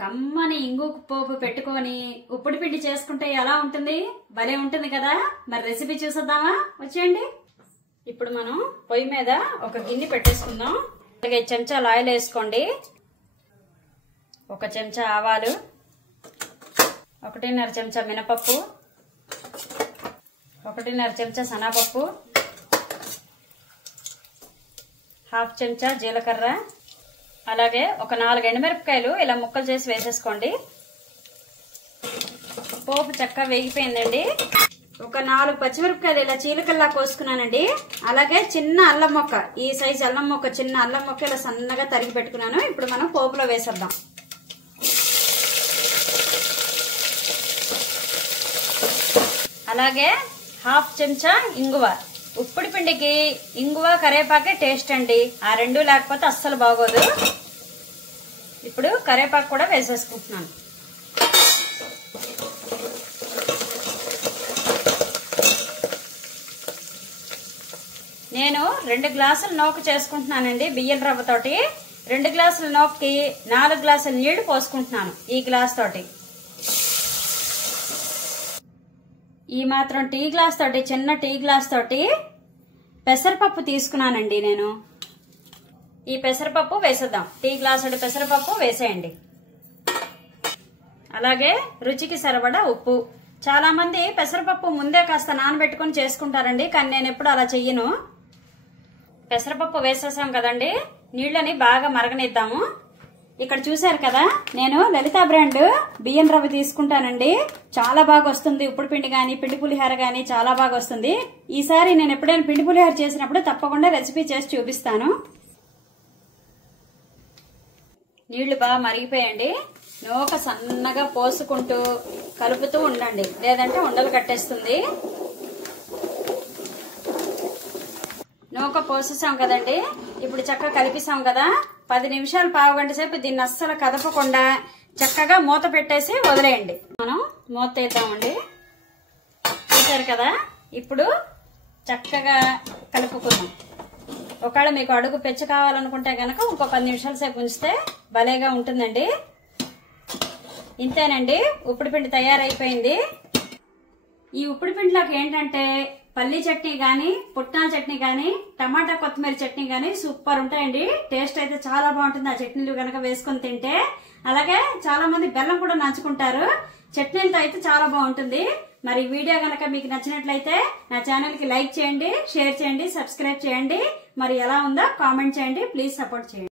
కమ్మని ఇంగు పోపు పెట్టుకొని ఉప్పుడు పిండి చేసుకుంటే ఎలా ఉంటుంది? భలే ఉంటుంది కదా. మరి రెసిపీ చూసేద్దామా? వచ్చేయండి. ఇప్పుడు మనం పొయ్యి మీద ఒక గిన్నె పెట్టేసుకుందాం. 5 చెంచాలు ఆయిల్ వేసుకోండి. 1 చెంచా ఆవాలు, 1.5 చెంచా మినపప్పు, 1.5 చెంచా శనగపప్పు, 1/2 చెంచా జీలకర్ర, అలాగే ఒక 4 ఎండుమిరపకాయలు ఇలా ముక్కలు చేసి వేసేసుకోండి. పోపు చక్కగా వేగిపోయిందండి. ఒక 4 పచ్చిమిరపకాయలు ఇలా చీలికల్లా కోసుకున్నానండి. అలాగే చిన్న అల్లం మొక్క, ఈ సైజు అల్లం మొక్క, చిన్న అల్లం మొక్క ఇలా సన్నగా తరిగి పెట్టుకున్నాను. ఇప్పుడు మనం పోపులో వేసేద్దాం. అలాగే 1/2 చెంచా ఇంగువ. ఉప్పుడు పిండికి ఇంగువ కరేపాకే టేస్ట్ అండి. ఆ రెండు లేకపోతే అస్సలు బాగోదు. ఇప్పుడు కరేపాకు కూడా వేసేసుకుంటున్నాను. నేను 2 గ్లాసుల నూక చేసుకుంటున్నానండి. బియ్యం రవ్వతోటి 2 గ్లాసుల నూకకి 4 గ్లాసుల నీళ్లు పోసుకుంటున్నాను. ఈ గ్లాస్ తోటి, ఈ మాత్రం టీ గ్లాస్ తోటి, చిన్న టీ గ్లాస్ తోటి పెసరపప్పు తీసుకున్నానండి నేను. ఈ పెసరపప్పు వేసేద్దాం. టీ గ్లాసుడు పెసరపప్పు వేసేయండి. అలాగే రుచికి సరిపడా ఉప్పు. చాలా మంది పెసరపప్పు ముందే కాస్త నానబెట్టుకుని చేసుకుంటారండి, కానీ నేను ఎప్పుడు అలా చెయ్యను. పెసరపప్పు వేసేసాం కదండి, నీళ్ళని బాగా మరగనిద్దాము. ఇక్కడ చూసారు కదా, నేను లలిత బ్రాండ్ బియ్యం రవ్వ తీసుకుంటానండి. చాలా బాగా వస్తుంది. ఉప్పుడు పిండి గాని, పిండి పులిహార గాని చాలా బాగా వస్తుంది. ఈసారి నేను ఎప్పుడైనా పిండి పులిహార చేసినప్పుడు తప్పకుండా రెసిపీ చేసి చూపిస్తాను. నీళ్లు బాగా మరిగిపోయండి. నూక సన్నగా పోసుకుంటూ కలుపుతూ ఉండండి, లేదంటే ఉండలు కట్టేస్తుంది. నూక పోసేసాం కదండి, ఇప్పుడు చక్కగా కలిపిస్తాం కదా. 10 నిమిషాలు, పావు గంట సేపు దీన్ని అస్సలు కదపకుండా చక్కగా మూత పెట్టేసి వదిలేయండి. మనం మూత తీద్దామండి. చూసారు కదా, ఇప్పుడు చక్కగా కలుపుకుందాం. ఒకవేళ మీకు అడుగు పెచ్చ కావాలనుకుంటే కనుక ఇంకో 10 నిమిషాల సేపు ఉంచితే భలేగా ఉంటుందండి. ఇంతేనండి, ఉప్పుడు పిండి తయారైపోయింది. ఈ ఉప్పుడు పిండిలోకి ఏంటంటే పల్లీ చట్నీ గాని, పుట్నాల చట్నీ గాని, టమాటా కొత్తిమీర చట్నీ గాని సూపర్ ఉంటాయండి. టేస్ట్ అయితే చాలా బాగుంటుంది ఆ చట్నీలు గనక వేసుకొని తింటే. అలాగే చాలా మంది బెల్లం కూడా నంచుకుంటారు. చట్నీలతో అయితే చాలా బాగుంటుంది. మరి వీడియో గనక మీకు నచ్చినట్లయితే నా ఛానల్ కి లైక్ చేయండి, షేర్ చేయండి, సబ్స్క్రైబ్ చేయండి. మరి ఎలా ఉందో కామెంట్ చేయండి. ప్లీజ్ సపోర్ట్ చేయండి.